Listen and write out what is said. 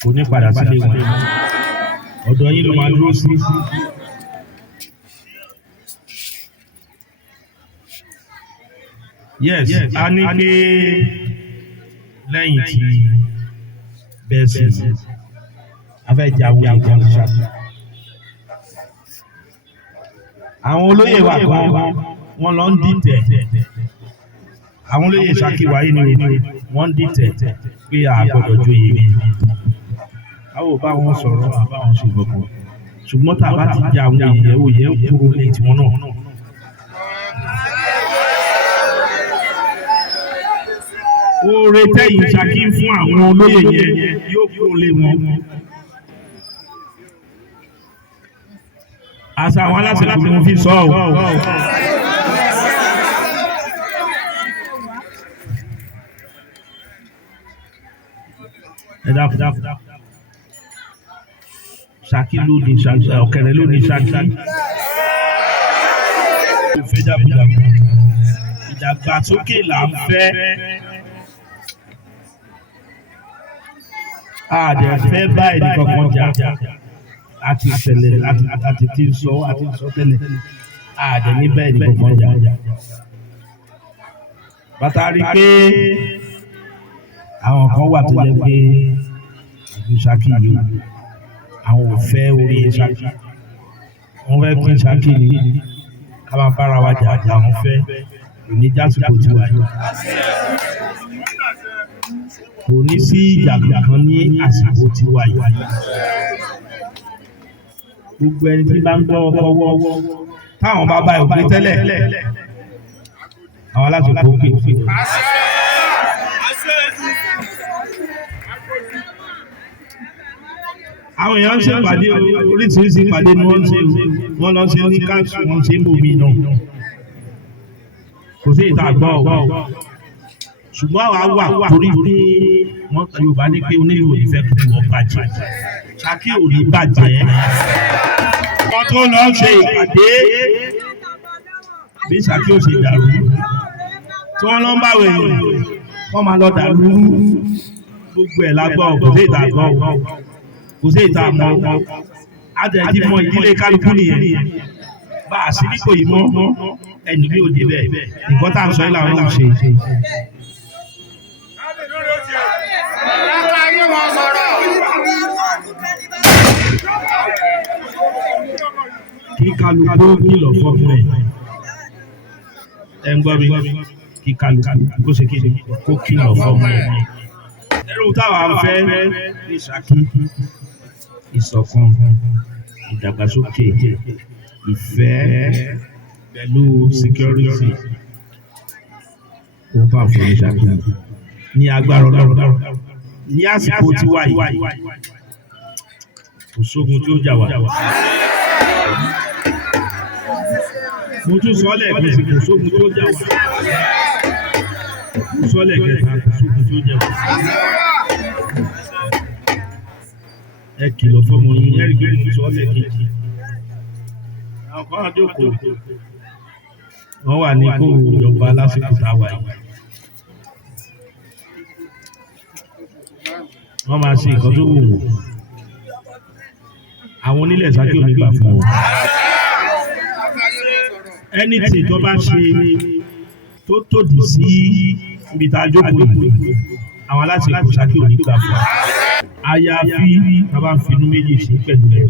kò ní padà sílé wọn ọ̀dọ̀ yín ló máa dúró sí. Yes, a ní pé lẹ́yìn tí bẹ́ẹ̀ sí afẹ́jà àwọn èèyàn Ṣakí. Àwọn olóyè wa kan wọ́n lọ ń dìtẹ̀. Àwọn olóyè Ṣakí wáyé ni wọ́n ń dìtẹ̀ pé a gbọ́dọ̀ joyè mi. Àwọn ò bá wọn sọ̀rọ̀ àbá wọn ṣe gbọ̀gbọ̀. Ṣùgbọ́n tá a bá ti jà àwọn èèyàn òye kúrò lẹ́yìn tí wọ́n náà. Oore tẹ́yìn Ṣakí fún àwọn olóyè yẹn yóò kúrò lé wọn. Àṣà àwọn aláṣẹ ni mo fi sọ ọ́. Ẹ dákun. Ṣakí ló ní Ṣakí, Ọkẹrẹ ló ní Ṣakí. Ìfẹ́ jábùjábù. Ìdàgbàsókè là ń fẹ́. Àdẹ̀ fẹ́ bá ẹnì kankan jà. Àti ìṣẹ̀lẹ̀ àti tí ń sọ àti ń sọ tẹ́lẹ̀. Àdẹ̀ ní bá ẹnì kankan jà. Bàtà rí pé àwọn kan wà tó yẹ pé ìlú Ṣakí yìí àwọn ò fẹ́ orí Ṣakí. Wọ́n fẹ́ pín Ṣakí ni ká máa bára wa jà àwọn fẹ́ òní jásìkò tiwa yìí. Kò ní sí ìjà kankan ní àsìkò tiwa yìí. Gbogbo ẹni tí bá ń gbọ́ ọwọ́ táwọn bá bá òpin tẹ́lẹ̀ àwọn aláṣẹ kò pè é. Àwọn èèyàn ń ṣe ìpàdé oríṣiríṣi ìpàdé ni wọ́n lọ ṣe ní káàsì wọ́n ṣe ń bòmí náà. Kò sí ìta gbọ́ ọ̀. Ṣùgbọ́n àwa wà torí pé wọ́n Yorùbá ní pé onílù ò ní fẹ́ kí wọ́n bàjẹ́. Ṣakí ò ní bàjẹ́. Wọ́n tó lọ ṣe ìpàdé bí Ṣakí ò ṣe dàrú. Tí wọ́n lọ ń bá wẹ̀ wọ́n máa lọ dàrú. Gbogbo ẹ̀ lágbọ́ kò sí ìta gbọ́ ọ̀. Kò sí ìta mọ́ àtẹ̀jí mọ ìdílé kálukú nìyẹn bá a sí nípò yìí mọ́ ẹni bí òde bẹ́ẹ̀ nǹkan tá à ń sọ yìí làwọn ò ṣe. Kí kálukú kìlọ̀ fọ́fún ẹ̀ ń gbọ́ mi kí kálukú kó ṣe kéde kó kìlọ̀ fọ́fún ẹ̀. Ẹrù táwa ń fẹ́ ní Ṣakí. Ìṣọ̀kan, ìdàgbàsókè, ìfẹ́ pẹ̀lú security. Ó bá fún mi Ṣakí ní agbára Ọlọ́run. Ní àsìkò tí wà yìí, kò sógun tí ó jà wá. Mo tún sọ lẹ́ẹ̀kan sí kò sógun tí ó jà wá. Mo sọ lẹ́ẹ̀kẹta kò sógun tí ó jà wá. Ẹkilọ fọmọ yín ẹrí pé mo sọ lẹ́ẹ̀kejì. Àwọn kan àjòkò wọ́n wà ní kó ìjọba lásìkò táwa yìí. Wọ́n máa ṣe nǹkan tó wù wọ́n. Àwọn onílẹ̀ Ṣakí ò ní gbà fún wọn. Anything tó bá ṣe tó tòdì sí ibi tá a jókòó yìí àwọn aláṣẹ kò Ṣakí ò ní gbà fún wọn. Àyàfi bàbá ń finú méjì sí pẹ̀lú ẹ̀.